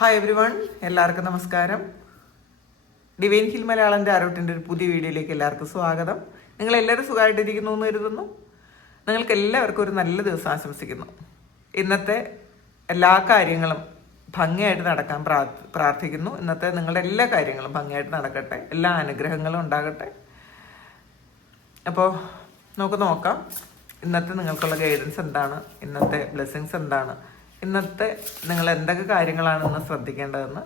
Hi every one, എല്ലാവർക്കും നമസ്കാരം. Divine hill മലയാളൻ്റെ ആരോട്ടിൻ്റെ ഒരു പുതിയ വീഡിയോയിലേക്ക് എല്ലാവർക്കും സ്വാഗതം. നിങ്ങളെല്ലാവരും സുഖമായിട്ടിരിക്കുന്നു എന്ന് കരുതുന്നു. നിങ്ങൾക്ക് എല്ലാവർക്കും ഒരു നല്ല ദിവസം ആശംസിക്കുന്നു. ഇന്നത്തെ എല്ലാ കാര്യങ്ങളും ഭംഗിയായിട്ട് നടക്കാൻ പ്രാർത്ഥിക്കുന്നു. ഇന്നത്തെ നിങ്ങളുടെ എല്ലാ കാര്യങ്ങളും ഭംഗിയായിട്ട് നടക്കട്ടെ, എല്ലാ അനുഗ്രഹങ്ങളും ഉണ്ടാകട്ടെ. അപ്പോൾ നമുക്ക് നോക്കാം ഇന്നത്തെ നിങ്ങൾക്കുള്ള ഗൈഡൻസ് എന്താണ്, ഇന്നത്തെ ബ്ലെസ്സിങ്സ് എന്താണ്, ഇന്നത്തെ നിങ്ങൾ എന്തൊക്കെ കാര്യങ്ങളാണ് ഇന്ന് ശ്രദ്ധിക്കേണ്ടതെന്ന്.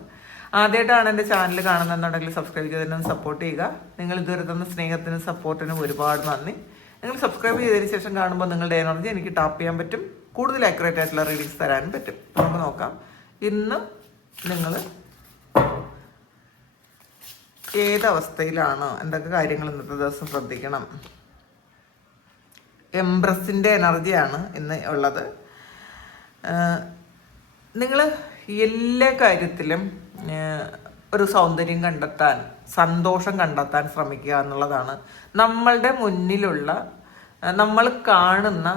ആദ്യമായിട്ടാണ് എൻ്റെ ചാനൽ കാണുന്നുണ്ടെങ്കിൽ സബ്സ്ക്രൈബ് ചെയ്തതിനും സപ്പോർട്ട് ചെയ്യുക. നിങ്ങൾ ഇതുവരെ തന്ന സ്നേഹത്തിനും സപ്പോർട്ടിനും ഒരുപാട് നന്ദി. നിങ്ങൾ സബ്സ്ക്രൈബ് ചെയ്തതിന് ശേഷം കാണുമ്പോൾ നിങ്ങളുടെ എനർജി എനിക്ക് ടാപ്പ് ചെയ്യാൻ പറ്റും, കൂടുതൽ ആക്യുറേറ്റ് ആയിട്ടുള്ള റീഡിങ്സ് തരാനും പറ്റും. നമുക്ക് നോക്കാം ഇന്ന് നിങ്ങൾ ഏതവസ്ഥയിലാണ്, എന്തൊക്കെ കാര്യങ്ങൾ ഇന്നത്തെ ദിവസം ശ്രദ്ധിക്കണം. എംബ്രസിൻ്റെ എനർജിയാണ് ഇന്ന് ഉള്ളത്. നിങ്ങൾ എല്ലാ കാര്യത്തിലും ഒരു സൗന്ദര്യം കണ്ടെത്താൻ, സന്തോഷം കണ്ടെത്താൻ ശ്രമിക്കുക എന്നുള്ളതാണ്. നമ്മളുടെ മുന്നിലുള്ള, നമ്മൾ കാണുന്ന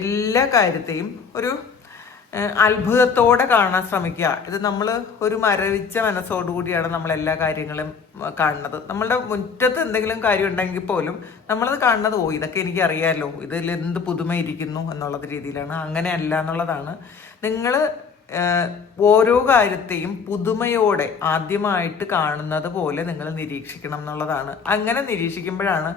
എല്ലാ കാര്യത്തെയും ഒരു അത്ഭുതത്തോടെ കാണാൻ ശ്രമിക്കുക. ഇത് നമ്മൾ ഒരു മരവിച്ച മനസ്സോടുകൂടിയാണ് നമ്മൾ എല്ലാ കാര്യങ്ങളും കാണുന്നത്. നമ്മളുടെ മുറ്റത്ത് എന്തെങ്കിലും കാര്യം ഉണ്ടെങ്കിൽ പോലും നമ്മളത് കാണുന്നത് ഇതൊക്കെ എനിക്കറിയാമല്ലോ, ഇതിൽ എന്ത് പുതുമ ഇരിക്കുന്നു എന്നുള്ളത് രീതിയിലാണ്. അങ്ങനെയല്ല എന്നുള്ളതാണ്. നിങ്ങൾ ഓരോ കാര്യത്തെയും പുതുമയോടെ ആദ്യമായിട്ട് കാണുന്നത് പോലെ നിങ്ങൾ നിരീക്ഷിക്കണം എന്നുള്ളതാണ്. അങ്ങനെ നിരീക്ഷിക്കുമ്പോഴാണ്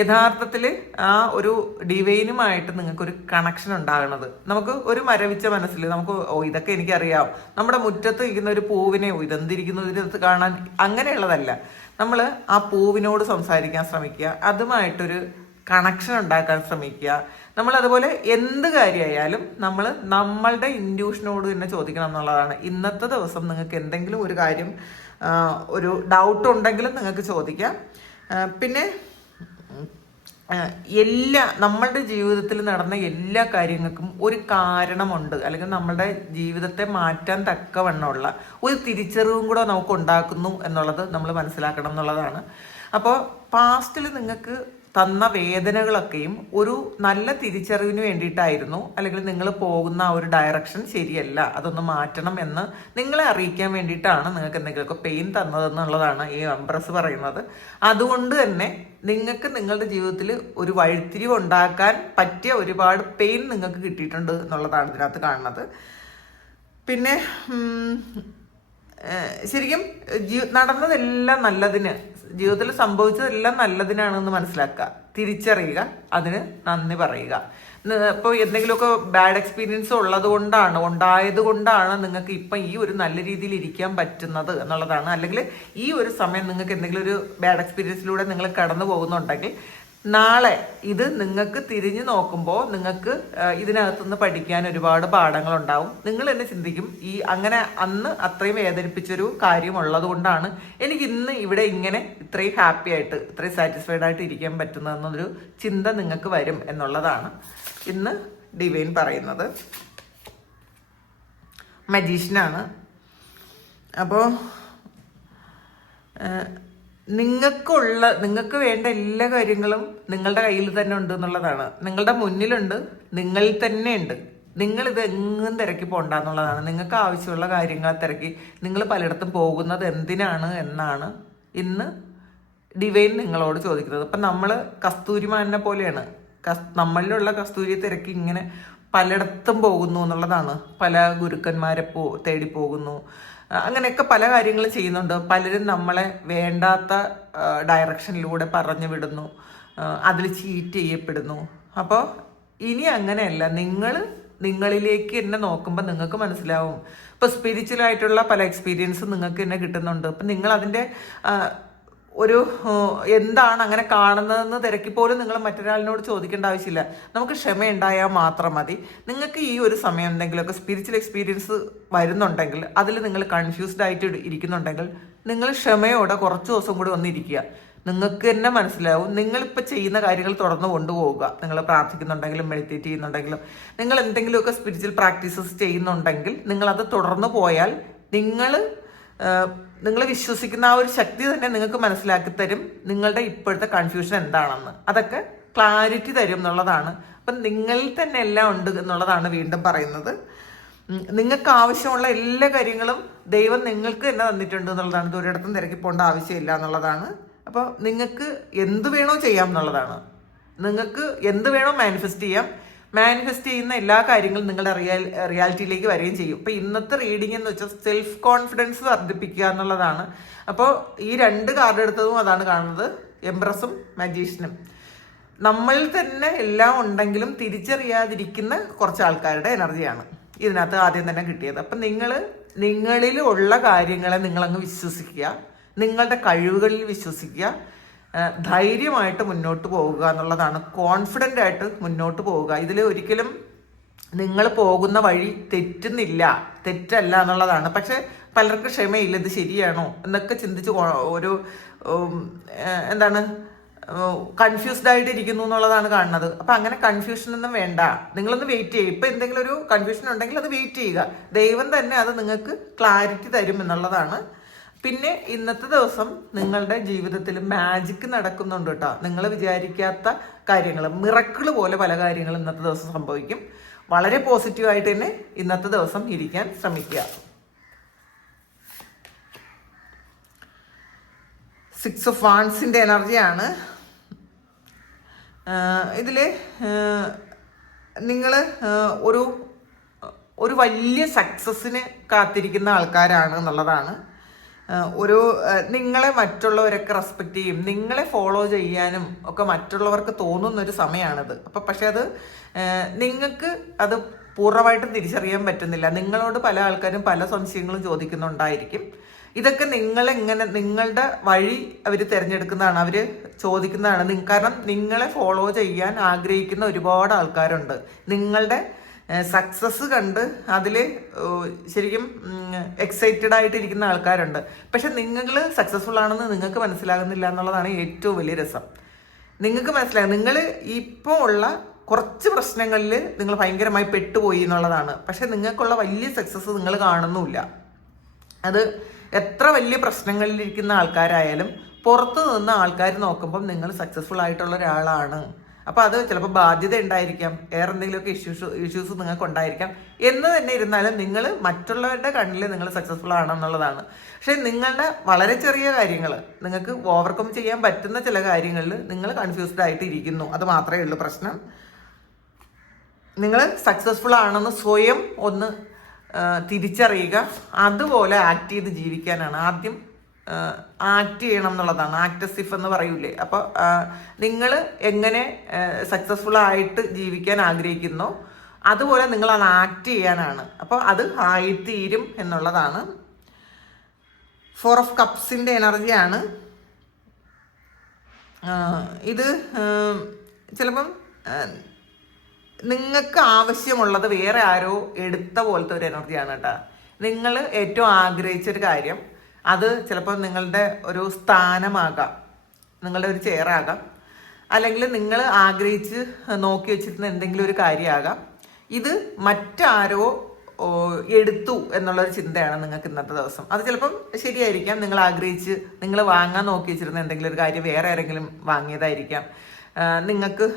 യഥാർത്ഥത്തിൽ ആ ഒരു ഡിവൈനുമായിട്ട് നിങ്ങൾക്കൊരു കണക്ഷൻ ഉണ്ടാകുന്നത്. നമുക്ക് ഒരു മരവിച്ച മനസ്സിൽ നമുക്ക് ഇതൊക്കെ എനിക്കറിയാം, നമ്മുടെ മുറ്റത്ത് ഇരിക്കുന്ന ഒരു പൂവിനെ ഇതെന്തിരിക്കുന്നു ഇതിനകത്ത് കാണാൻ, അങ്ങനെയുള്ളതല്ല. നമ്മൾ ആ പൂവിനോട് സംസാരിക്കാൻ ശ്രമിക്കുക, അതുമായിട്ടൊരു കണക്ഷൻ ഉണ്ടാക്കാൻ ശ്രമിക്കുക. നമ്മൾ അതുപോലെ എന്ത് കാര്യമായാലും നമ്മൾ നമ്മളുടെ ഇൻഡ്യൂഷനോട് തന്നെ ചോദിക്കണം എന്നുള്ളതാണ്. ഇന്നത്തെ ദിവസം നിങ്ങൾക്ക് എന്തെങ്കിലും ഒരു കാര്യം, ഒരു ഡൗട്ട് ഉണ്ടെങ്കിലും നിങ്ങൾക്ക് ചോദിക്കാം. പിന്നെ നമ്മളുടെ ജീവിതത്തിൽ നടന്ന എല്ലാ കാര്യങ്ങൾക്കും ഒരു കാരണമുണ്ട്, അല്ലെങ്കിൽ നമ്മളുടെ ജീവിതത്തെ മാറ്റാൻ തക്കവണ്ണമുള്ള ഒരു തിരിച്ചറിവും കൂടെ നമുക്ക് ഉണ്ടാക്കുന്നു എന്നുള്ളത് നമ്മൾ മനസ്സിലാക്കണം എന്നുള്ളതാണ്. അപ്പോൾ പാസ്റ്റിൽ നിങ്ങൾക്ക് തന്ന വേദനകളൊക്കെയും ഒരു നല്ല തിരിച്ചറിവിന് വേണ്ടിയിട്ടായിരുന്നു, അല്ലെങ്കിൽ നിങ്ങൾ പോകുന്ന ആ ഒരു ഡയറക്ഷൻ ശരിയല്ല, അതൊന്ന് മാറ്റണം എന്ന് നിങ്ങളെ അറിയിക്കാൻ വേണ്ടിയിട്ടാണ് നിങ്ങൾക്ക് എന്തെങ്കിലുമൊക്കെ പെയിൻ തന്നതെന്നുള്ളതാണ് ഈ എംപ്രസ് പറയുന്നത്. അതുകൊണ്ട് തന്നെ നിങ്ങൾക്ക് നിങ്ങളുടെ ജീവിതത്തിൽ ഒരു വഴിത്തിരിവ് ഉണ്ടാക്കാൻ പറ്റിയ ഒരുപാട് പെയിൻ നിങ്ങൾക്ക് കിട്ടിയിട്ടുണ്ട് എന്നുള്ളതാണ് ഇതിനകത്ത് കാണുന്നത്. പിന്നെ ശരിക്കും നടന്നതെല്ലാം നല്ലതിന്, ജീവിതത്തിൽ സംഭവിച്ചതെല്ലാം നല്ലതിനാണെന്ന് മനസ്സിലാക്കുക, തിരിച്ചറിയുക, അതിന് നന്ദി പറയുക. ഇപ്പോൾ എന്തെങ്കിലുമൊക്കെ ബാഡ് എക്സ്പീരിയൻസ് ഉണ്ടായത് കൊണ്ടാണ് നിങ്ങൾക്ക് ഇപ്പം ഈ ഒരു നല്ല രീതിയിൽ ഇരിക്കാൻ പറ്റുന്നത് എന്നുള്ളതാണ്. അല്ലെങ്കിൽ ഈ ഒരു സമയം നിങ്ങൾക്ക് എന്തെങ്കിലും ഒരു ബാഡ് എക്സ്പീരിയൻസിലൂടെ നിങ്ങൾ കടന്നു പോകുന്നുണ്ടെങ്കിൽ നാളെ ഇത് നിങ്ങൾക്ക് തിരിഞ്ഞു നോക്കുമ്പോൾ നിങ്ങൾക്ക് ഇതിനകത്തുനിന്ന് പഠിക്കാൻ ഒരുപാട് പാഠങ്ങളുണ്ടാവും. നിങ്ങൾ തന്നെ ചിന്തിക്കും, അങ്ങനെ അന്ന് അത്രയും വേദനിപ്പിച്ചൊരു കാര്യം ഉള്ളത് കൊണ്ടാണ് എനിക്ക് ഇന്ന് ഇവിടെ ഇങ്ങനെ ഇത്രയും ഹാപ്പി ആയിട്ട്, ഇത്രയും സാറ്റിസ്ഫൈഡ് ആയിട്ട് ഇരിക്കാൻ പറ്റുന്നതെന്നൊരു ചിന്ത നിങ്ങൾക്ക് വരും എന്നുള്ളതാണ് ഇന്ന് ഡിവൈൻ പറയുന്നത്. മജീഷ്യനാണ്. അപ്പോൾ നിങ്ങൾക്ക് വേണ്ട എല്ലാ കാര്യങ്ങളും നിങ്ങളുടെ കയ്യിൽ തന്നെ ഉണ്ട് എന്നുള്ളതാണ്. നിങ്ങളുടെ മുന്നിലുണ്ട്, നിങ്ങളിൽ തന്നെ ഉണ്ട്. നിങ്ങളിത് എങ്ങും തിരക്കി പോകണ്ടെന്നുള്ളതാണ്. നിങ്ങൾക്ക് ആവശ്യമുള്ള കാര്യങ്ങൾ തിരക്കി നിങ്ങൾ പലയിടത്തും പോകുന്നത് എന്തിനാണ് എന്നാണ് ഇന്ന് ഡിവൈൻ നിങ്ങളോട് ചോദിക്കുന്നത്. ഇപ്പം നമ്മൾ കസ്തൂരിമാനെ പോലെയാണ്. നമ്മളിലുള്ള കസ്തൂരിയെ തിരക്കി ഇങ്ങനെ പലയിടത്തും പോകുന്നു എന്നുള്ളതാണ്. പല ഗുരുക്കന്മാരെ തേടി പോകുന്നു, അങ്ങനെയൊക്കെ പല കാര്യങ്ങളും ചെയ്യുന്നുണ്ട്. പലരും നമ്മളെ വേണ്ടാത്ത ഡയറക്ഷനിലൂടെ പറഞ്ഞു വിടുന്നു, അതിൽ ചീറ്റ് ചെയ്യപ്പെടുന്നു. അപ്പോൾ ഇനി അങ്ങനെയല്ല, നിങ്ങളിലേക്ക് തന്നെ നോക്കുമ്പോൾ നിങ്ങൾക്ക് മനസ്സിലാവും. ഇപ്പോൾ സ്പിരിച്വലായിട്ടുള്ള പല എക്സ്പീരിയൻസും നിങ്ങൾക്ക് തന്നെ കിട്ടുന്നുണ്ട്. അപ്പം നിങ്ങൾ അതിൻ്റെ ഒരു എന്താണ് അങ്ങനെ കാണുന്നതെന്ന് തിരക്കിപ്പോലും നിങ്ങൾ മറ്റൊരാളിനോട് ചോദിക്കേണ്ട ആവശ്യമില്ല. നമുക്ക് ക്ഷമയുണ്ടായാൽ മാത്രം മതി. നിങ്ങൾക്ക് ഈ ഒരു സമയം എന്തെങ്കിലുമൊക്കെ സ്പിരിച്വൽ എക്സ്പീരിയൻസ് വരുന്നുണ്ടെങ്കിൽ, അതിൽ നിങ്ങൾ കൺഫ്യൂസ്ഡ് ആയിട്ട് ഇരിക്കുന്നുണ്ടെങ്കിൽ, നിങ്ങൾ ക്ഷമയോടെ കുറച്ച് ദിവസം കൂടി വന്നിരിക്കുക. നിങ്ങൾക്ക് തന്നെ മനസ്സിലാവും. നിങ്ങളിപ്പോൾ ചെയ്യുന്ന കാര്യങ്ങൾ തുടർന്ന് കൊണ്ടുപോവുക. നിങ്ങൾ പ്രാർത്ഥിക്കുന്നുണ്ടെങ്കിലും മെഡിറ്റേറ്റ് ചെയ്യുന്നുണ്ടെങ്കിലും, നിങ്ങൾ എന്തെങ്കിലുമൊക്കെ സ്പിരിച്വൽ പ്രാക്ടീസസ് ചെയ്യുന്നുണ്ടെങ്കിൽ, നിങ്ങളത് തുടർന്ന് പോയാൽ നിങ്ങൾ വിശ്വസിക്കുന്ന ആ ഒരു ശക്തി തന്നെ നിങ്ങൾക്ക് മനസ്സിലാക്കി തരും നിങ്ങളുടെ ഇപ്പോഴത്തെ കൺഫ്യൂഷൻ എന്താണെന്ന്. അതൊക്കെ ക്ലാരിറ്റി തരും എന്നുള്ളതാണ്. അപ്പം നിങ്ങളിൽ തന്നെ എല്ലാം ഉണ്ട് എന്നുള്ളതാണ് വീണ്ടും പറയുന്നത്. നിങ്ങൾക്ക് ആവശ്യമുള്ള എല്ലാ കാര്യങ്ങളും ദൈവം നിങ്ങൾക്ക് തന്നെ തന്നിട്ടുണ്ട് എന്നുള്ളതാണ്. ഇത് ഒരിടത്തും തിരക്കി പോകേണ്ട ആവശ്യമില്ല എന്നുള്ളതാണ്. അപ്പോൾ നിങ്ങൾക്ക് എന്ത് വേണോ ചെയ്യാം എന്നുള്ളതാണ്. നിങ്ങൾക്ക് എന്ത് വേണോ മാനിഫെസ്റ്റ് ചെയ്യാം. മാനിഫെസ്റ്റ് ചെയ്യുന്ന എല്ലാ കാര്യങ്ങളും നിങ്ങളുടെ റിയാലിറ്റിയിലേക്ക് വരികയും ചെയ്യും. ഇപ്പോൾ ഇന്നത്തെ റീഡിംഗ് എന്ന് വെച്ചാൽ സെൽഫ് കോൺഫിഡൻസ് വർദ്ധിപ്പിക്കുക എന്നുള്ളതാണ്. അപ്പോൾ ഈ 2 കാർഡ് എടുത്തതും അതാണ് കാണുന്നത്, എംപ്രസും മജീഷ്യനും. നമ്മളിൽ തന്നെ എല്ലാം ഉണ്ടെങ്കിലും തിരിച്ചറിയാതിരിക്കുന്ന കുറച്ച് ആൾക്കാരുടെ എനർജിയാണ് ഇതിനകത്ത് ആദ്യം തന്നെ കിട്ടിയത്. അപ്പം നിങ്ങളിൽ ഉള്ള കാര്യങ്ങളെ നിങ്ങളങ്ങ് വിശ്വസിക്കുക, നിങ്ങളുടെ കഴിവുകളിൽ വിശ്വസിക്കുക, ധൈര്യമായിട്ട് മുന്നോട്ട് പോവുക എന്നുള്ളതാണ്. കോൺഫിഡൻ്റ് ആയിട്ട് മുന്നോട്ട് പോവുക. ഇതിൽ ഒരിക്കലും നിങ്ങൾ പോകുന്ന വഴി തെറ്റല്ല എന്നുള്ളതാണ്. പക്ഷെ പലർക്കും ക്ഷമയില്ല, ഇത് ശരിയാണോ എന്നൊക്കെ ചിന്തിച്ച് ഒരു കൺഫ്യൂസ്ഡ് ആയിട്ട് ഇരിക്കുന്നു എന്നുള്ളതാണ് കാണുന്നത്. അപ്പം അങ്ങനെ കൺഫ്യൂഷനൊന്നും വേണ്ട, നിങ്ങളൊന്ന് വെയിറ്റ് ചെയ്യുക. ഇപ്പം എന്തെങ്കിലും ഒരു കൺഫ്യൂഷൻ ഉണ്ടെങ്കിൽ അത് വെയിറ്റ് ചെയ്യുക. ദൈവം തന്നെ അത് നിങ്ങൾക്ക് ക്ലാരിറ്റി തരും എന്നുള്ളതാണ്. പിന്നെ ഇന്നത്തെ ദിവസം നിങ്ങളുടെ ജീവിതത്തിൽ മാജിക് നടക്കുന്നുണ്ട് കേട്ടോ. നിങ്ങൾ വിചാരിക്കാത്ത കാര്യങ്ങൾ, മിറക്കിൾ പോലെ പല കാര്യങ്ങളും ഇന്നത്തെ ദിവസം സംഭവിക്കും. വളരെ പോസിറ്റീവായിട്ട് തന്നെ ഇന്നത്തെ ദിവസം ഇരിക്കാൻ ശ്രമിക്കുക. 6 ഓഫ് വാൻസിൻ്റെ എനർജിയാണ് ഇതിൽ. നിങ്ങൾ ഒരു വലിയ സക്സസ്സിന് കാത്തിരിക്കുന്ന ആൾക്കാരാണ് എന്നുള്ളതാണ്. നിങ്ങളെ മറ്റുള്ളവരൊക്കെ റെസ്പെക്റ്റ് ചെയ്യും, നിങ്ങളെ ഫോളോ ചെയ്യാനും ഒക്കെ മറ്റുള്ളവർക്ക് തോന്നുന്നൊരു സമയമാണിത്. അപ്പം പക്ഷെ അത് നിങ്ങൾക്ക് അത് പൂർണ്ണമായിട്ടും തിരിച്ചറിയാൻ പറ്റുന്നില്ല. നിങ്ങളോട് പല ആൾക്കാരും പല സംശയങ്ങളും ചോദിക്കുന്നുണ്ടായിരിക്കും. ഇതൊക്കെ നിങ്ങളുടെ വഴി അവർ തിരഞ്ഞെടുക്കുന്നതാണ്, അവർ ചോദിക്കുന്നതാണ്. കാരണം നിങ്ങളെ ഫോളോ ചെയ്യാൻ ആഗ്രഹിക്കുന്ന ഒരുപാട് ആൾക്കാരുണ്ട്. നിങ്ങളുടെ സക്സസ് കണ്ട് അതിൽ ശരിക്കും എക്സൈറ്റഡ് ആയിട്ടിരിക്കുന്ന ആൾക്കാരുണ്ട്. പക്ഷെ നിങ്ങൾ സക്സസ്ഫുൾ ആണെന്ന് നിങ്ങൾക്ക് മനസ്സിലാകുന്നില്ല എന്നുള്ളതാണ് ഏറ്റവും വലിയ രസം. നിങ്ങൾക്ക് മനസ്സിലാകും നിങ്ങൾ ഇപ്പോൾ ഉള്ള കുറച്ച് പ്രശ്നങ്ങളിൽ നിങ്ങൾ ഭയങ്കരമായി പെട്ടുപോയി എന്നുള്ളതാണ്. പക്ഷെ നിങ്ങൾക്കുള്ള വലിയ സക്സസ് നിങ്ങൾ കാണുന്നുമില്ല. അത് എത്ര വലിയ പ്രശ്നങ്ങളിലിരിക്കുന്ന ആൾക്കാരായാലും പുറത്ത് നിന്ന് ആൾക്കാർ നോക്കുമ്പം നിങ്ങൾ സക്സസ്ഫുൾ ആയിട്ടുള്ള ഒരാളാണ്. അപ്പോൾ അത് ചിലപ്പോൾ ബാധ്യത ഉണ്ടായിരിക്കാം, വേറെ എന്തെങ്കിലുമൊക്കെ ഇഷ്യൂസ് നിങ്ങൾക്ക് ഉണ്ടായിരിക്കാം. എന്ന് തന്നെ ഇരുന്നാലും നിങ്ങൾ മറ്റുള്ളവരുടെ കണ്ണിൽ നിങ്ങൾ സക്സസ്ഫുൾ ആണെന്നുള്ളതാണ്. പക്ഷെ നിങ്ങളുടെ വളരെ ചെറിയ കാര്യങ്ങൾ, നിങ്ങൾക്ക് ഓവർകം ചെയ്യാൻ പറ്റുന്ന ചില കാര്യങ്ങളിൽ നിങ്ങൾ കൺഫ്യൂസ്ഡ് ആയിട്ട് ഇരിക്കുന്നു. അത് മാത്രമേ ഉള്ളൂ പ്രശ്നം. നിങ്ങൾ സക്സസ്ഫുൾ ആണെന്ന് സ്വയം ഒന്ന് തിരിച്ചറിയുക, അതുപോലെ ആക്ട് ചെയ്ത് ജീവിക്കാനാണ്. ആദ്യം ആക്ട് ചെയ്യണം എന്നുള്ളതാണ്, ആക്ടസിഫ് എന്ന് പറയൂലേ. അപ്പോൾ നിങ്ങൾ എങ്ങനെ സക്സസ്ഫുൾ ആയിട്ട് ജീവിക്കാൻ ആഗ്രഹിക്കുന്നോ അതുപോലെ നിങ്ങൾ അത് ആക്ട് ചെയ്യാനാണ്. അപ്പോൾ അത് ആയിത്തീരും എന്നുള്ളതാണ്. 4 ഓഫ് കപ്സിൻ്റെ എനർജിയാണ് ഇത്. ചിലപ്പം നിങ്ങൾക്ക് ആവശ്യമുള്ളത് വേറെ ആരോ എടുത്ത പോലത്തെ ഒരു എനർജിയാണ് കേട്ടോ. നിങ്ങൾ ഏറ്റവും ആഗ്രഹിച്ചൊരു കാര്യം, അത് ചിലപ്പോൾ നിങ്ങളുടെ ഒരു സ്ഥാനമാകാം, നിങ്ങളുടെ ഒരു ചെയറാകാം, അല്ലെങ്കിൽ നിങ്ങൾ ആഗ്രഹിച്ച് നോക്കി വെച്ചിരുന്ന എന്തെങ്കിലും ഒരു കാര്യമാകാം. ഇത് മറ്റാരോ എടുത്തു എന്നുള്ളൊരു ചിന്തയാണ് നിങ്ങൾക്ക് ഇന്നത്തെ ദിവസം. അത് ചിലപ്പം ശരിയായിരിക്കാം, നിങ്ങൾ ആഗ്രഹിച്ച് നിങ്ങൾ വാങ്ങാൻ നോക്കി വെച്ചിരുന്ന എന്തെങ്കിലും ഒരു കാര്യം വേറെ ആരെങ്കിലും വാങ്ങിയതായിരിക്കാം. നിങ്ങൾക്ക്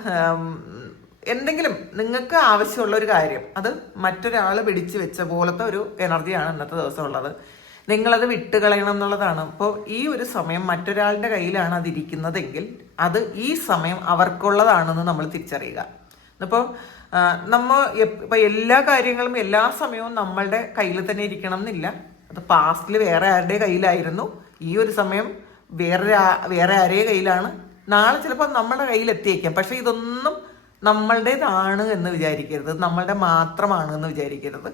എന്തെങ്കിലും നിങ്ങൾക്ക് ആവശ്യമുള്ള ഒരു കാര്യം അത് മറ്റൊരാൾ പിടിച്ചു വെച്ച പോലത്തെ ഒരു എനർജിയാണ് ഇന്നത്തെ ദിവസം ഉള്ളത്. നിങ്ങളത് വിട്ടുകളയണം എന്നുള്ളതാണ്. അപ്പോൾ ഈ ഒരു സമയം മറ്റൊരാളുടെ കയ്യിലാണ് അതിരിക്കുന്നതെങ്കിൽ അത് ഈ സമയം അവർക്കുള്ളതാണെന്ന് നമ്മൾ തിരിച്ചറിയുക. അപ്പോൾ ഇപ്പം എല്ലാ കാര്യങ്ങളും എല്ലാ സമയവും നമ്മളുടെ കയ്യിൽ തന്നെ ഇരിക്കണം എന്നില്ല. അത് പാസ്റ്റിൽ വേറെ ആരുടെ കയ്യിലായിരുന്നു, ഈ ഒരു സമയം വേറെ ആരുടെ കയ്യിലാണ്, നാളെ ചിലപ്പോൾ നമ്മുടെ കയ്യിൽ എത്തിയേക്കാം. പക്ഷെ ഇതൊന്നും നമ്മളുടേതാണ് എന്ന് വിചാരിക്കരുത്, നമ്മളുടെ മാത്രമാണ് എന്ന് വിചാരിക്കരുത്.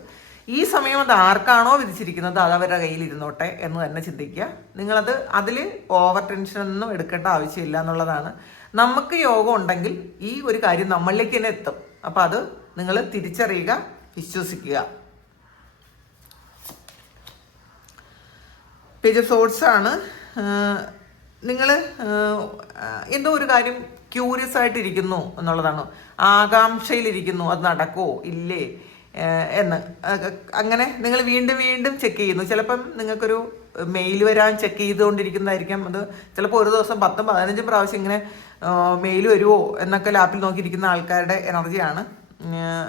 ഈ സമയം അത് ആർക്കാണോ വിധിച്ചിരിക്കുന്നത് അത് അവരുടെ കയ്യിൽ ഇരുന്നോട്ടെ എന്ന് തന്നെ ചിന്തിക്കുക. നിങ്ങളത് അതിൽ ഓവർ ടെൻഷനൊന്നും എടുക്കേണ്ട ആവശ്യമില്ല എന്നുള്ളതാണ്. നമുക്ക് യോഗം ഉണ്ടെങ്കിൽ ഈ ഒരു കാര്യം നമ്മളിലേക്ക് തന്നെ എത്തും. അപ്പം അത് നിങ്ങൾ തിരിച്ചറിയുക, വിശ്വസിക്കുക. പേജ് ഓഫ് സോർട്സ് ആണ്. നിങ്ങൾ എന്തോ ഒരു കാര്യം ക്യൂരിയസ് ആയിട്ടിരിക്കുന്നു എന്നുള്ളതാണ്, ആകാംക്ഷയിലിരിക്കുന്നു, അത് നടക്കുമോ ഇല്ലേ എന്ന്. അങ്ങനെ നിങ്ങൾ വീണ്ടും വീണ്ടും ചെക്ക് ചെയ്യുന്നു. ചിലപ്പം നിങ്ങൾക്കൊരു മെയിൽ വരാൻ ചെക്ക് ചെയ്തുകൊണ്ടിരിക്കുന്നതായിരിക്കാം. അത് ചിലപ്പോൾ ഒരു ദിവസം 10-15 പ്രാവശ്യം ഇങ്ങനെ മെയിൽ വരുമോ എന്നൊക്കെ ലാപ്പിൽ നോക്കിയിരിക്കുന്ന ആൾക്കാരുടെ എനർജിയാണ്.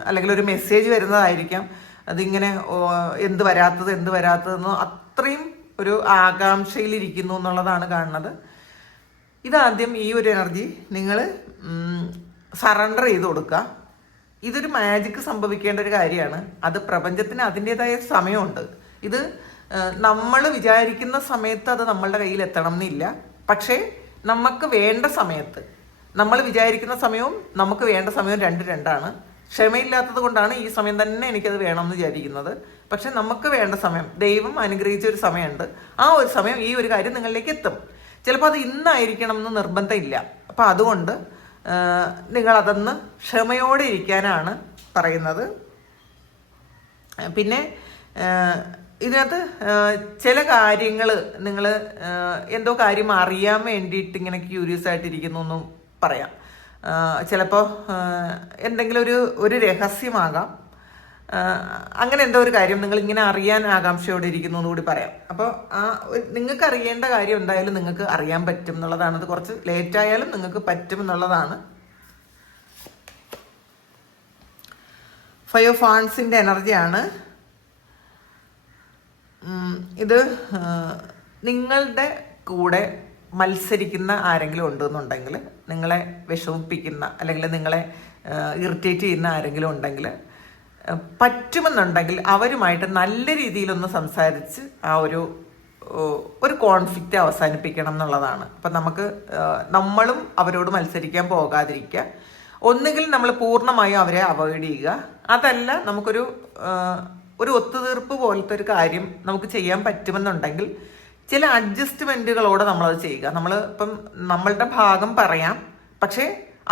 അല്ലെങ്കിൽ ഒരു മെസ്സേജ് വരുന്നതായിരിക്കാം. അതിങ്ങനെ എന്ത് വരാത്തതെന്ന് അത്രയും ഒരു ആകാംക്ഷയിലിരിക്കുന്നു എന്നുള്ളതാണ് കാണുന്നത്. ഇതാദ്യം ഈ ഒരു എനർജി നിങ്ങൾ സറണ്ടർ ചെയ്ത് കൊടുക്കുക. ഇതൊരു മാജിക് സംഭവിക്കേണ്ട ഒരു കാര്യമാണ്. അത് പ്രപഞ്ചത്തിന് അതിൻ്റെതായ സമയമുണ്ട്. ഇത് നമ്മൾ വിചാരിക്കുന്ന സമയത്ത് അത് നമ്മളുടെ കയ്യിൽ എത്തണം എന്നില്ല. പക്ഷേ നമുക്ക് വേണ്ട സമയത്ത്, നമ്മൾ വിചാരിക്കുന്ന സമയവും നമുക്ക് വേണ്ട സമയവും രണ്ടാണ്. ക്ഷമയില്ലാത്തത് കൊണ്ടാണ് ഈ സമയം തന്നെ എനിക്കത് വേണമെന്ന് വിചാരിക്കുന്നത്. പക്ഷെ നമുക്ക് വേണ്ട സമയം, ദൈവം അനുഗ്രഹിച്ച ഒരു സമയമുണ്ട്. ആ ഒരു സമയം ഈ ഒരു കാര്യം നിങ്ങളിലേക്ക് എത്തും. ചിലപ്പോൾ അത് ഇന്നായിരിക്കണം എന്ന് നിർബന്ധമില്ല. അപ്പം അതുകൊണ്ട് നിങ്ങളതൊന്ന് ക്ഷമയോടെ ഇരിക്കാനാണ് പറയുന്നത്. പിന്നെ ഇതിനകത്ത് ചില കാര്യങ്ങൾ നിങ്ങൾ എന്തോ കാര്യം അറിയാൻ വേണ്ടിയിട്ട് ഇങ്ങനെ ക്യൂരിയസ് ആയിട്ടിരിക്കുന്നു എന്നും പറയാം. ചിലപ്പോൾ എന്തെങ്കിലും ഒരു രഹസ്യമാകാം. അങ്ങനെ എന്തോ ഒരു കാര്യം നിങ്ങൾ ഇങ്ങനെ അറിയാൻ ആകാംക്ഷയോടെ ഇരിക്കുന്നു എന്ന് കൂടി പറയാം. അപ്പോൾ നിങ്ങൾക്ക് അറിയേണ്ട കാര്യം എന്തായാലും നിങ്ങൾക്ക് അറിയാൻ പറ്റും എന്നുള്ളതാണ്. അത് കുറച്ച് ലേറ്റ് ആയാലും നിങ്ങൾക്ക് പറ്റും എന്നുള്ളതാണ്. 5 ഓഫ് വാണ്ട്സിൻ്റെ എനർജിയാണ് ഇത്. നിങ്ങളുടെ കൂടെ മത്സരിക്കുന്ന ആരെങ്കിലും ഉണ്ടെന്നുണ്ടെങ്കിൽ, നിങ്ങളെ വിഷമിപ്പിക്കുന്ന അല്ലെങ്കിൽ നിങ്ങളെ ഇറിറ്റേറ്റ് ചെയ്യുന്ന ആരെങ്കിലും ഉണ്ടെങ്കിൽ, പറ്റുമെന്നുണ്ടെങ്കിൽ അവരുമായിട്ട് നല്ല രീതിയിലൊന്ന് സംസാരിച്ച് ആ ഒരു കോൺഫ്ലിക്റ്റ് അവസാനിപ്പിക്കണം എന്നുള്ളതാണ്. അപ്പം നമ്മളും അവരോട് മത്സരിക്കാൻ പോകാതിരിക്കുക. ഒന്നുകിൽ നമ്മൾ പൂർണ്ണമായും അവരെ അവോയ്ഡ് ചെയ്യുക. അതല്ല, നമുക്കൊരു ഒത്തുതീർപ്പ് പോലത്തെ ഒരു കാര്യം നമുക്ക് ചെയ്യാൻ പറ്റുമെന്നുണ്ടെങ്കിൽ ചില അഡ്ജസ്റ്റ്മെൻറ്റുകളോടെ നമ്മളത് ചെയ്യുക. ഇപ്പം നമ്മളുടെ ഭാഗം പറയാം, പക്ഷേ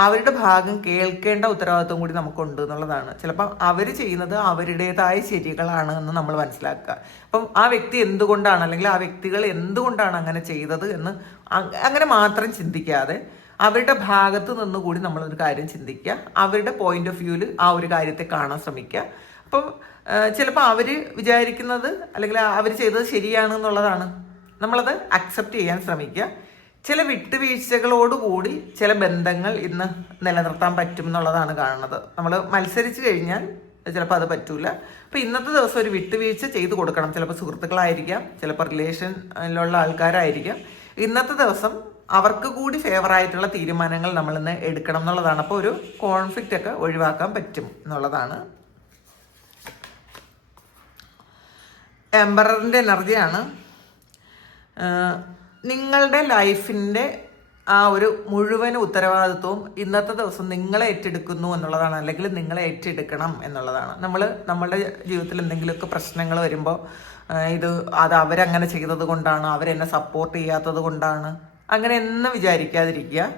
അവരുടെ ഭാഗം കേൾക്കേണ്ട ഉത്തരവാദിത്വം കൂടി നമുക്കുണ്ട് എന്നുള്ളതാണ്. ചിലപ്പം അവർ ചെയ്യുന്നത് അവരുടേതായ ശരികളാണ് എന്ന് നമ്മൾ മനസ്സിലാക്കുക. അപ്പം ആ വ്യക്തി എന്തുകൊണ്ടാണ്, അല്ലെങ്കിൽ ആ വ്യക്തികൾ എന്തുകൊണ്ടാണ് അങ്ങനെ ചെയ്തത് എന്ന് അങ്ങനെ മാത്രം ചിന്തിക്കാതെ അവരുടെ ഭാഗത്ത് നിന്നുകൂടി നമ്മളൊരു കാര്യം ചിന്തിക്കുക. അവരുടെ പോയിന്റ് ഓഫ് വ്യൂവിൽ ആ ഒരു കാര്യത്തെ കാണാൻ ശ്രമിക്കുക. അപ്പം ചിലപ്പോൾ അവർ വിചാരിക്കുന്നത് അല്ലെങ്കിൽ അവർ ചെയ്തത് ശരിയാണ് എന്നുള്ളതാണ്. നമ്മളത് അക്സെപ്റ്റ് ചെയ്യാൻ ശ്രമിക്കുക. ചില വിട്ടുവീഴ്ചകളോടുകൂടി ചില ബന്ധങ്ങൾ ഇന്ന് നിലനിർത്താൻ പറ്റും എന്നുള്ളതാണ് കാണുന്നത്. നമ്മൾ മത്സരിച്ച് കഴിഞ്ഞാൽ ചിലപ്പോൾ അത് പറ്റൂല. അപ്പോൾ ഇന്നത്തെ ദിവസം ഒരു വിട്ടുവീഴ്ച ചെയ്തു കൊടുക്കണം. ചിലപ്പോൾ സുഹൃത്തുക്കളായിരിക്കാം, ചിലപ്പോൾ റിലേഷനിലുള്ള ആൾക്കാരായിരിക്കാം. ഇന്നത്തെ ദിവസം അവർക്ക് കൂടി ഫേവറായിട്ടുള്ള തീരുമാനങ്ങൾ നമ്മളിന്ന് എടുക്കണം എന്നുള്ളതാണ്. അപ്പോൾ ഒരു കോൺഫ്ലിക്റ്റ് ഒക്കെ ഒഴിവാക്കാൻ പറ്റും എന്നുള്ളതാണ്. എംബററിൻ്റെ എനർജിയാണ്. നിങ്ങളുടെ ലൈഫിൻ്റെ ആ ഒരു മുഴുവൻ ഉത്തരവാദിത്വവും ഇന്നത്തെ ദിവസം നിങ്ങളെ ഏറ്റെടുക്കുന്നു എന്നുള്ളതാണ്, അല്ലെങ്കിൽ നിങ്ങളെ ഏറ്റെടുക്കണം എന്നുള്ളതാണ്. നമ്മളുടെ ജീവിതത്തിൽ എന്തെങ്കിലുമൊക്കെ പ്രശ്നങ്ങൾ വരുമ്പോൾ അത് അവരങ്ങനെ ചെയ്തത് കൊണ്ടാണ്, അവരെന്നെ സപ്പോർട്ട് ചെയ്യാത്തത് കൊണ്ടാണ്, അങ്ങനെ എന്ന് വിചാരിക്കാതിരിക്കുക.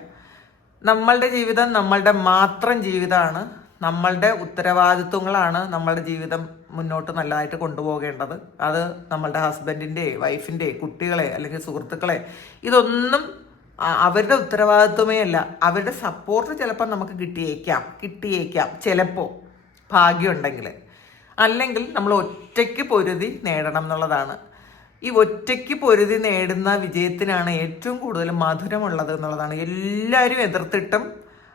നമ്മളുടെ ജീവിതം നമ്മളുടെ മാത്രം ജീവിതമാണ്. നമ്മളുടെ ഉത്തരവാദിത്വങ്ങളാണ് നമ്മളുടെ ജീവിതം മുന്നോട്ട് നല്ലതായിട്ട് കൊണ്ടുപോകേണ്ടത്. അത് നമ്മളുടെ ഹസ്ബൻഡിൻ്റെ, വൈഫിൻ്റെ, കുട്ടികളെ അല്ലെങ്കിൽ സുഹൃത്തുക്കളെ, ഇതൊന്നും അവരുടെ ഉത്തരവാദിത്വമേ അല്ല. അവരുടെ സപ്പോർട്ട് ചിലപ്പോൾ നമുക്ക് കിട്ടിയേക്കാം ചിലപ്പോൾ ഭാഗ്യമുണ്ടെങ്കിൽ. അല്ലെങ്കിൽ നമ്മൾ ഒറ്റയ്ക്ക് പൊരുതി നേടണം എന്നുള്ളതാണ്. ഈ ഒറ്റയ്ക്ക് പൊരുതി നേടുന്ന വിജയത്തിനാണ് ഏറ്റവും കൂടുതൽ മധുരമുള്ളത് എന്നുള്ളതാണ്. എല്ലാവരും എതിർത്തിട്ടും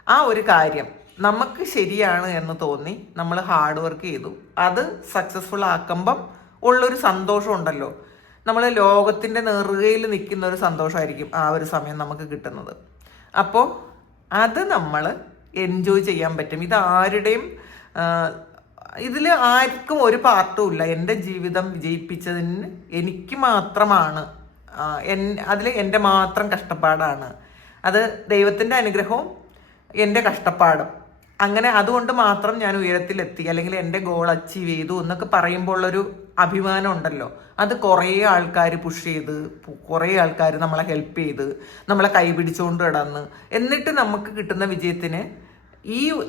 ആ ഒരു കാര്യം നമുക്ക് ശരിയാണ് എന്ന് തോന്നി നമ്മൾ ഹാർഡ് വർക്ക് ചെയ്തു, അത് സക്സസ്ഫുൾ ആക്കുമ്പം ഉള്ളൊരു സന്തോഷം ഉണ്ടല്ലോ. നമ്മൾ ലോകത്തിൻ്റെ നെറുകയിൽ നിൽക്കുന്ന ഒരു സന്തോഷമായിരിക്കും ആ ഒരു സമയം നമുക്ക് കിട്ടുന്നത്. അപ്പോൾ അത് നമ്മൾ എൻജോയ് ചെയ്യാൻ പറ്റും. ഇതിൽ ആർക്കും ഒരു പാർട്ടും ഇല്ല. എൻ്റെ ജീവിതം വിജയിപ്പിച്ചതിന് എനിക്ക് മാത്രമാണ്, അതിൽ എൻ്റെ മാത്രം കഷ്ടപ്പാടാണ്. അത് ദൈവത്തിൻ്റെ അനുഗ്രഹവും എൻ്റെ കഷ്ടപ്പാടും. അങ്ങനെ അതുകൊണ്ട് മാത്രം ഞാൻ ഉയരത്തിലെത്തി, അല്ലെങ്കിൽ എൻ്റെ ഗോൾ അച്ചീവ് ചെയ്തു എന്നൊക്കെ പറയുമ്പോൾ ഉള്ളൊരു അഭിമാനം ഉണ്ടല്ലോ. അത് കുറേ ആൾക്കാർ പുഷ് ചെയ്ത്, കുറേ ആൾക്കാർ നമ്മളെ ഹെൽപ്പ് ചെയ്ത്, നമ്മളെ കൈപിടിച്ചുകൊണ്ട് കിടന്ന്, എന്നിട്ട് നമുക്ക് കിട്ടുന്ന വിജയത്തിന്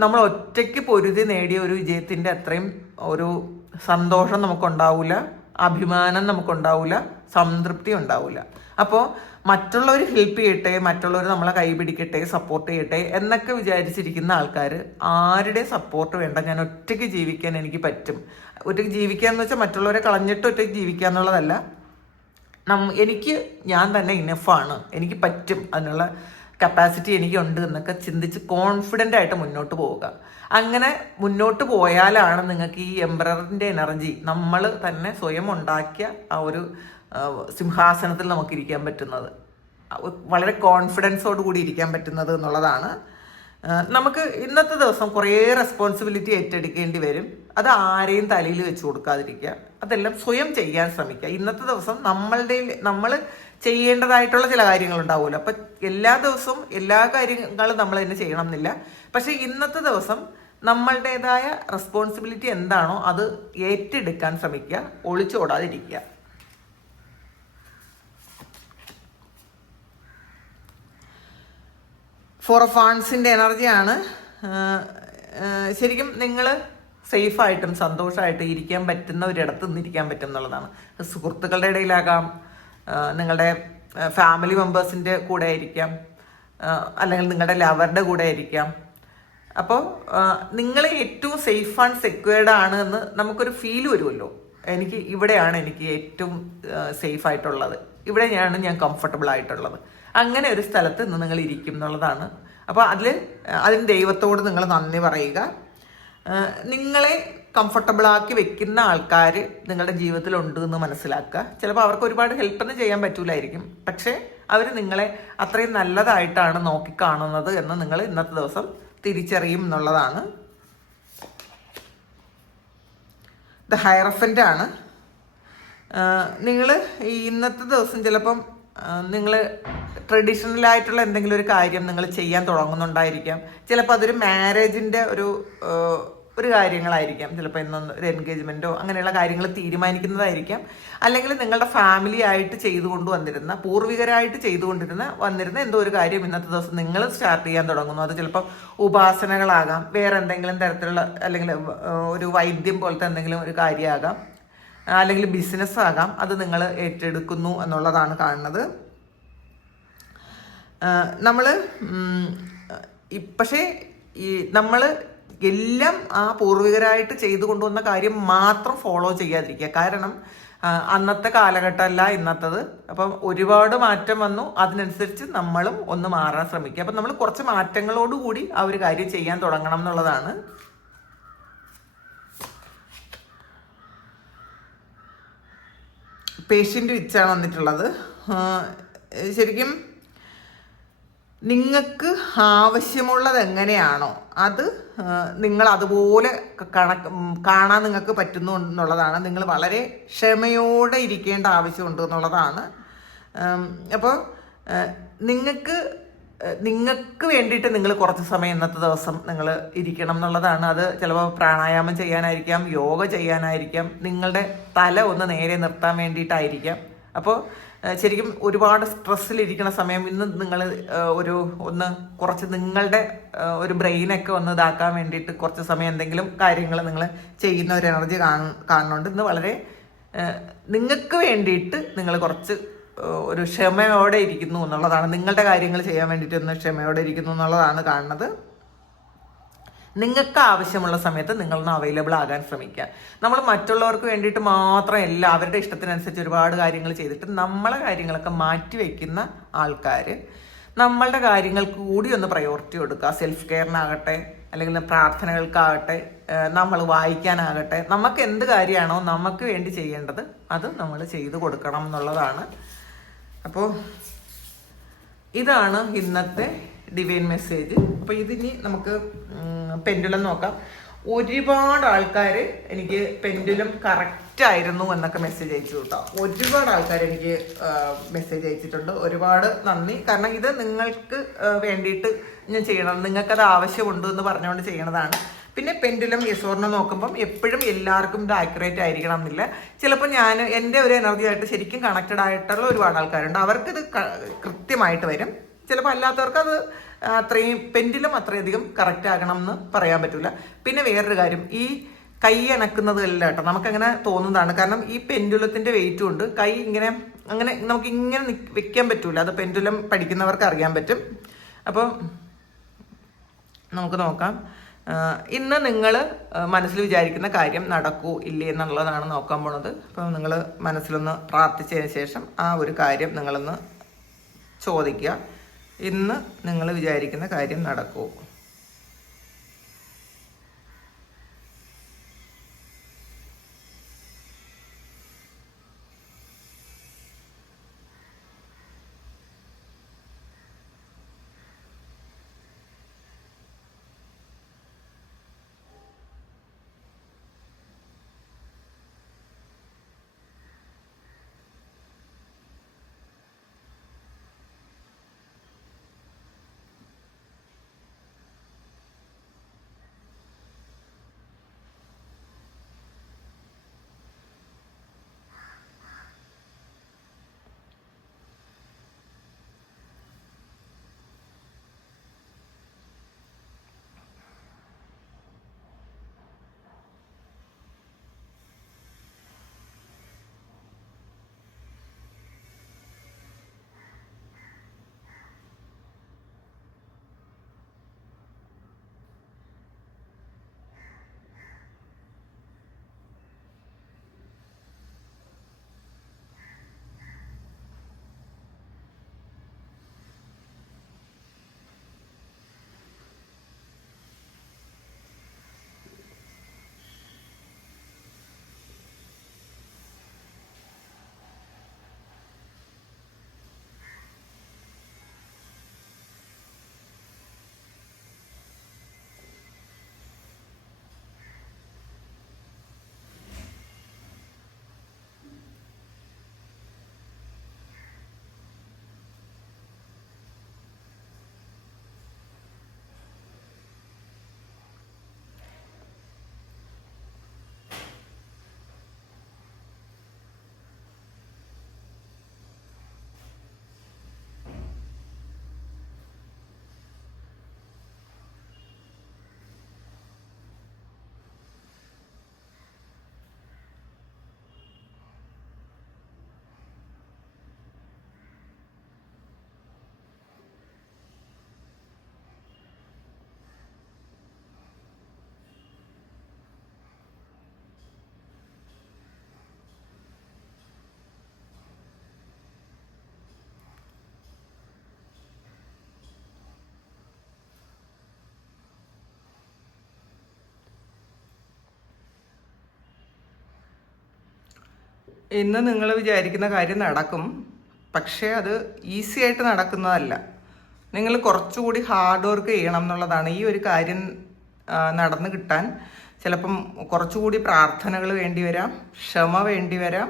നമ്മൾ ഒറ്റയ്ക്ക് പൊരുതി നേടിയ ഒരു വിജയത്തിൻ്റെ അത്രയും ഒരു സന്തോഷം നമുക്കുണ്ടാവില്ല, അഭിമാനം നമുക്കുണ്ടാവില്ല, സംതൃപ്തി ഉണ്ടാവില്ല. അപ്പോൾ മറ്റുള്ളവർ ഹെൽപ്പ് ചെയ്യട്ടെ, മറ്റുള്ളവർ നമ്മളെ കൈ പിടിക്കട്ടെ, സപ്പോർട്ട് ചെയ്യട്ടെ എന്നൊക്കെ വിചാരിച്ചിരിക്കുന്ന ആൾക്കാർ ആരുടെ സപ്പോർട്ട് വേണ്ട, ഞാൻ ഒറ്റയ്ക്ക് ജീവിക്കാൻ എനിക്ക് പറ്റും. ഒറ്റയ്ക്ക് ജീവിക്കുക എന്ന് വെച്ചാൽ മറ്റുള്ളവരെ കളഞ്ഞിട്ട് ഒറ്റയ്ക്ക് ജീവിക്കുക എന്നുള്ളതല്ല. ഞാൻ തന്നെ ഇനഫാണ്, എനിക്ക് പറ്റും, അതിനുള്ള കപ്പാസിറ്റി എനിക്കുണ്ട് എന്നൊക്കെ ചിന്തിച്ച് കോൺഫിഡൻ്റ് ആയിട്ട് മുന്നോട്ട് പോവുക. അങ്ങനെ മുന്നോട്ട് പോയാലാണ് നിങ്ങൾക്ക് ഈ എംപററിൻ്റെ എനർജി, നമ്മൾ തന്നെ സ്വയം ഉണ്ടാക്കിയ ആ ഒരു സിംഹാസനത്തിൽ നമുക്ക് ഇരിക്കാൻ പറ്റുന്നത്, വളരെ കോൺഫിഡൻസോട് കൂടി ഇരിക്കാൻ പറ്റുന്നത് എന്നുള്ളതാണ്. നമുക്ക് ഇന്നത്തെ ദിവസം കുറേ റെസ്പോൺസിബിലിറ്റി ഏറ്റെടുക്കേണ്ടി വരും. അത് ആരെയും തലയിൽ വെച്ച് കൊടുക്കാതിരിക്കുക, അതെല്ലാം സ്വയം ചെയ്യാൻ ശ്രമിക്കുക. ഇന്നത്തെ ദിവസം നമ്മൾ ചെയ്യേണ്ടതായിട്ടുള്ള ചില കാര്യങ്ങളുണ്ടാവുമല്ലോ. അപ്പം എല്ലാ ദിവസവും എല്ലാ കാര്യങ്ങളും നമ്മൾ തന്നെ ചെയ്യണം എന്നില്ല. പക്ഷേ ഇന്നത്തെ ദിവസം നമ്മളുടേതായ റെസ്പോൺസിബിലിറ്റി എന്താണോ അത് ഏറ്റെടുക്കാൻ ശ്രമിക്കുക, ഒളിച്ചോടാതിരിക്കുക. ഫോർ ഓഫ് വാൺസിൻ്റെ എനർജിയാണ്. ശരിക്കും നിങ്ങൾ സേഫായിട്ടും സന്തോഷമായിട്ടും ഇരിക്കാൻ പറ്റുന്ന ഒരിടത്ത് നിന്നിരിക്കാൻ പറ്റും എന്നുള്ളതാണ്. സുഹൃത്തുക്കളുടെ ഇടയിലാകാം, നിങ്ങളുടെ ഫാമിലി മെമ്പേഴ്സിൻ്റെ കൂടെ ആയിരിക്കാം, അല്ലെങ്കിൽ നിങ്ങളുടെ ലവറുടെ കൂടെ ആയിരിക്കാം. അപ്പോൾ നിങ്ങൾ ഏറ്റവും സേഫ് ആൻഡ് സെക്യൂർഡ് ആണ് എന്ന് നമുക്കൊരു ഫീൽ വരുമല്ലോ. ഇവിടെയാണ് എനിക്ക് ഏറ്റവും സേഫ് ആയിട്ടുള്ളത്, ഇവിടെയാണ് ഞാൻ കംഫർട്ടബിൾ ആയിട്ടുള്ളത്. അങ്ങനെ ഒരു സ്ഥലത്ത് ഇന്ന് നിങ്ങൾ ഇരിക്കും എന്നുള്ളതാണ്. അപ്പോൾ അതിന് ദൈവത്തോട് നിങ്ങൾ നന്ദി പറയുക. നിങ്ങളെ കംഫർട്ടബിളാക്കി വെക്കുന്ന ആൾക്കാർ നിങ്ങളുടെ ജീവിതത്തിലുണ്ട് എന്ന് മനസ്സിലാക്കുക. ചിലപ്പോൾ അവർക്ക് ഒരുപാട് ഹെൽപ്പൊന്നും ചെയ്യാൻ പറ്റൂലായിരിക്കും, പക്ഷേ അവർ നിങ്ങളെ അത്രയും നല്ലതായിട്ടാണ് നോക്കിക്കാണുന്നത് എന്ന് നിങ്ങൾ ഇന്നത്തെ ദിവസം തിരിച്ചറിയും എന്നുള്ളതാണ്. ദ ഹയറഫൻ്റ് ആണ്. നിങ്ങൾ ഇന്നത്തെ ദിവസം ചിലപ്പം നിങ്ങൾ ട്രഡീഷണലായിട്ടുള്ള എന്തെങ്കിലും ഒരു കാര്യം നിങ്ങൾ ചെയ്യാൻ തുടങ്ങുന്നുണ്ടായിരിക്കാം. ചിലപ്പോൾ അതൊരു മാരേജിൻ്റെ ഒരു കാര്യങ്ങളായിരിക്കാം. ചിലപ്പോൾ ഒരു എൻഗേജ്മെൻറ്റോ അങ്ങനെയുള്ള കാര്യങ്ങൾ തീരുമാനിക്കുന്നതായിരിക്കാം. അല്ലെങ്കിൽ നിങ്ങളുടെ ഫാമിലി ആയിട്ട് ചെയ്തുകൊണ്ട് പൂർവികരായിട്ട് വന്നിരുന്ന എന്തോ ഒരു കാര്യം ഇന്നത്തെ ദിവസം നിങ്ങൾ സ്റ്റാർട്ട് ചെയ്യാൻ തുടങ്ങുന്നു. അത് ചിലപ്പോൾ ഉപാസനകളാകാം, വേറെ എന്തെങ്കിലും തരത്തിലുള്ള, അല്ലെങ്കിൽ ഒരു വൈദ്യം പോലത്തെ എന്തെങ്കിലും ഒരു കാര്യമാകാം, അല്ലെങ്കിൽ ബിസിനസ് ആകാം. അത് നിങ്ങൾ ഏറ്റെടുക്കുന്നു എന്നുള്ളതാണ് കാണുന്നത്. പക്ഷേ നമ്മൾ എല്ലാം ആ പൂർവികരായിട്ട് ചെയ്തു കൊണ്ടുവന്ന കാര്യം മാത്രം ഫോളോ ചെയ്യാതിരിക്കുക. കാരണം അന്നത്തെ കാലഘട്ടമല്ല ഇന്നത്തത്. അപ്പം ഒരുപാട് മാറ്റം വന്നു, അതിനനുസരിച്ച് നമ്മളും ഒന്ന് മാറാൻ ശ്രമിക്കുക. അപ്പം നമ്മൾ കുറച്ച് മാറ്റങ്ങളോടുകൂടി ആ ഒരു കാര്യം ചെയ്യാൻ തുടങ്ങണം എന്നുള്ളതാണ്. പേഷ്യൻ്റ് വിച്ചാണ് വന്നിട്ടുള്ളത്. ശരിക്കും നിങ്ങൾക്ക് ആവശ്യമുള്ളത് എങ്ങനെയാണോ അത് നിങ്ങൾ അതുപോലെ കാണാൻ നിങ്ങൾക്ക് പറ്റുന്നു എന്നുള്ളതാണ്. നിങ്ങൾ വളരെ ക്ഷമയോടെ ഇരിക്കേണ്ട ആവശ്യമുണ്ട് എന്നുള്ളതാണ്. അപ്പോൾ നിങ്ങൾക്ക് വേണ്ടിയിട്ട് നിങ്ങൾ കുറച്ച് സമയം ഇന്നത്തെ ദിവസം നിങ്ങൾ ഇരിക്കണം എന്നുള്ളതാണ്. അത് ചിലപ്പോൾ പ്രാണായാമം ചെയ്യാനായിരിക്കാം, യോഗ ചെയ്യാനായിരിക്കാം, നിങ്ങളുടെ തല ഒന്ന് നേരെ നിർത്താൻ വേണ്ടിയിട്ടായിരിക്കാം. അപ്പോൾ ശരിക്കും ഒരുപാട് സ്ട്രെസ്സിലിരിക്കുന്ന സമയം ഇന്ന് നിങ്ങൾ കുറച്ച് നിങ്ങളുടെ ഒരു ബ്രെയിനൊക്കെ ഒന്ന് ഇതാക്കാൻ വേണ്ടിയിട്ട് കുറച്ച് സമയം എന്തെങ്കിലും കാര്യങ്ങൾ നിങ്ങൾ ചെയ്യുന്ന ഒരു എനർജി കാണുന്നുണ്ട്. ഇന്ന് വളരെ നിങ്ങൾക്ക് വേണ്ടിയിട്ട് നിങ്ങൾ കുറച്ച് ഒരു ക്ഷമയോടെ ഇരിക്കുന്നു എന്നുള്ളതാണ്. നിങ്ങളുടെ കാര്യങ്ങൾ ചെയ്യാൻ വേണ്ടിയിട്ട് ഒന്ന് ക്ഷമയോടെ ഇരിക്കുന്നു എന്നുള്ളതാണ് കാണുന്നത്. നിങ്ങൾക്ക് ആവശ്യമുള്ള സമയത്ത് നിങ്ങളൊന്ന് അവൈലബിൾ ആകാൻ ശ്രമിക്കുക. നമ്മൾ മറ്റുള്ളവർക്ക് വേണ്ടിയിട്ട് മാത്രം അവരുടെ ഇഷ്ടത്തിനനുസരിച്ച് ഒരുപാട് കാര്യങ്ങൾ ചെയ്തിട്ട് നമ്മളെ കാര്യങ്ങളൊക്കെ മാറ്റി വയ്ക്കുന്ന ആൾക്കാർ നമ്മളുടെ കാര്യങ്ങൾക്ക് കൂടി ഒന്ന് പ്രയോറിറ്റി കൊടുക്കുക. സെൽഫ് കെയറിനാകട്ടെ, അല്ലെങ്കിൽ പ്രാർത്ഥനകൾക്കാകട്ടെ, നമ്മൾ വായിക്കാനാകട്ടെ, നമുക്ക് എന്ത് കാര്യമാണോ നമുക്ക് വേണ്ടി ചെയ്യേണ്ടത് അത് നമ്മൾ ചെയ്തു കൊടുക്കണം എന്നുള്ളതാണ്. അപ്പോൾ ഇതാണ് ഇന്നത്തെ ഡിവൈൻ മെസ്സേജ്. അപ്പോൾ ഇതിനി നമുക്ക് പെൻഡുലം നോക്കാം. ഒരുപാട് ആൾക്കാർ എനിക്ക് പെൻഡുലം കറക്റ്റായിരുന്നു എന്നൊക്കെ മെസ്സേജ് അയച്ചു കേട്ടോ. ഒരുപാട് ആൾക്കാർ എനിക്ക് മെസ്സേജ് അയച്ചിട്ടുണ്ട്. ഒരുപാട് നന്ദി. കാരണം ഇത് നിങ്ങൾക്ക് വേണ്ടിയിട്ട് ഞാൻ ചെയ്യണം, നിങ്ങൾക്കത് ആവശ്യമുണ്ട് എന്ന് പറഞ്ഞുകൊണ്ട് ചെയ്യണതാണ്. പിന്നെ പെൻഡുലം യെസോറിനെ നോക്കുമ്പം എപ്പോഴും എല്ലാവർക്കും ഇത് ആക്യുറേറ്റ് ആയിരിക്കണം എന്നില്ല. ചിലപ്പോൾ എൻ്റെ ഒരു എനർജി ആയിട്ട് ശരിക്കും കണക്റ്റഡ് ആയിട്ടുള്ള ഒരുപാട് ആൾക്കാരുണ്ട്, അവർക്കിത് കൃത്യമായിട്ട് വരും. ചിലപ്പോൾ അല്ലാത്തവർക്ക് അത് പെൻഡുലം അത്രയധികം കറക്റ്റ് ആകണം എന്ന് പറയാൻ പറ്റില്ല. പിന്നെ വേറൊരു കാര്യം, ഈ കൈ അനക്കുന്നതല്ല കേട്ടോ, നമുക്കങ്ങനെ തോന്നുന്നതാണ്. കാരണം ഈ പെൻഡുലത്തിൻ്റെ വെയിറ്റ് കൊണ്ട് കൈ അങ്ങനെ നമുക്കിങ്ങനെ വെക്കാൻ പറ്റൂല. അത് പെൻഡുലം പഠിക്കുന്നവർക്ക് അറിയാൻ പറ്റും. അപ്പോൾ നമുക്ക് നോക്കാം. ഇന്ന് നിങ്ങൾ മനസ്സിൽ വിചാരിക്കുന്ന കാര്യം നടക്കൂ ഇല്ലേ എന്നുള്ളതാണ് നോക്കാൻ പോണത്. അപ്പോൾ നിങ്ങൾ മനസ്സിലൊന്ന് പ്രാർത്ഥിച്ചതിന് ശേഷം ആ ഒരു കാര്യം നിങ്ങളൊന്ന് ചോദിക്കുക. ഇന്ന് നിങ്ങൾ വിചാരിക്കുന്ന കാര്യം നടക്കൂ. ഇന്ന് നിങ്ങൾ വിചാരിക്കുന്ന കാര്യം നടക്കും, പക്ഷേ അത് ഈസി ആയിട്ട് നടക്കുന്നതല്ല. നിങ്ങൾ കുറച്ചുകൂടി ഹാർഡ് വർക്ക് ചെയ്യണം എന്നുള്ളതാണ്. ഈ ഒരു കാര്യം നടന്നു കിട്ടാൻ ചിലപ്പം കുറച്ചുകൂടി പ്രാർത്ഥനകൾ വേണ്ടി വരാം, ക്ഷമ വേണ്ടി വരാം.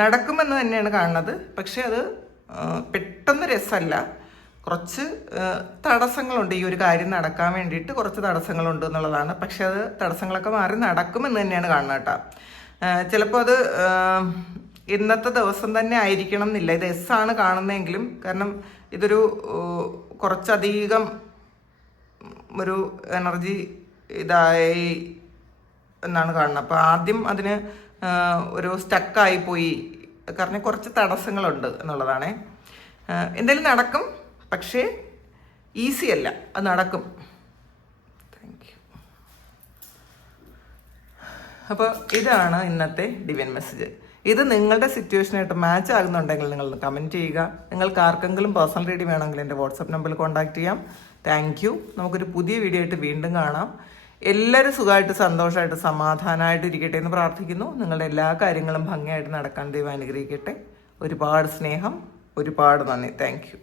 നടക്കുമെന്ന് തന്നെയാണ് കാണുന്നത്, പക്ഷെ അത് പെട്ടെന്ന് രസമല്ല. കുറച്ച് തടസ്സങ്ങളുണ്ട്. ഈ ഒരു കാര്യം നടക്കാൻ വേണ്ടിയിട്ട് കുറച്ച് തടസ്സങ്ങളുണ്ട് എന്നുള്ളതാണ്. പക്ഷെ അത് തടസ്സങ്ങളൊക്കെ മാറി നടക്കുമെന്ന് തന്നെയാണ് കാണുന്നത് കേട്ടോ. ചിലപ്പോൾ അത് ഇന്നത്തെ ദിവസം തന്നെ ആയിരിക്കണം എന്നില്ല. ഇത് എസ് ആണ് കാണുന്നതെങ്കിലും, കാരണം ഇതൊരു കുറച്ചധികം ഒരു എനർജി ഇതായി എന്നാണ് കാണുന്നത്. അപ്പോൾ ആദ്യം അതിന് ഒരു സ്റ്റക്കായി പോയി, കാരണം കുറച്ച് തടസ്സങ്ങളുണ്ട് എന്നുള്ളതാണ്. എന്തായാലും നടക്കും, പക്ഷേ ഈസി അല്ല, അത് നടക്കും. അപ്പോൾ ഇതാണ് ഇന്നത്തെ ഡിവൈൻ മെസ്സേജ്. ഇത് നിങ്ങളുടെ സിറ്റുവേഷനായിട്ട് മാച്ച് ആകുന്നുണ്ടെങ്കിൽ നിങ്ങൾ കമൻറ്റ് ചെയ്യുക. നിങ്ങൾക്ക് ആർക്കെങ്കിലും പേഴ്സണൽ റീഡിംഗ് വേണമെങ്കിൽ എൻ്റെ വാട്സപ്പ് നമ്പറിൽ കോൺടാക്ട് ചെയ്യാം. Thank you. നമുക്കൊരു പുതിയ വീഡിയോ ആയിട്ട് വീണ്ടും കാണാം. എല്ലാവരും സുഖമായിട്ട് സന്തോഷമായിട്ട് സമാധാനമായിട്ട് ഇരിക്കട്ടെ എന്ന് പ്രാർത്ഥിക്കുന്നു. നിങ്ങളുടെ എല്ലാ കാര്യങ്ങളും ഭംഗിയായിട്ട് നടക്കാൻ ദൈവം അനുഗ്രഹിക്കട്ടെ. ഒരുപാട് സ്നേഹം, ഒരുപാട് നന്ദി. Thank you.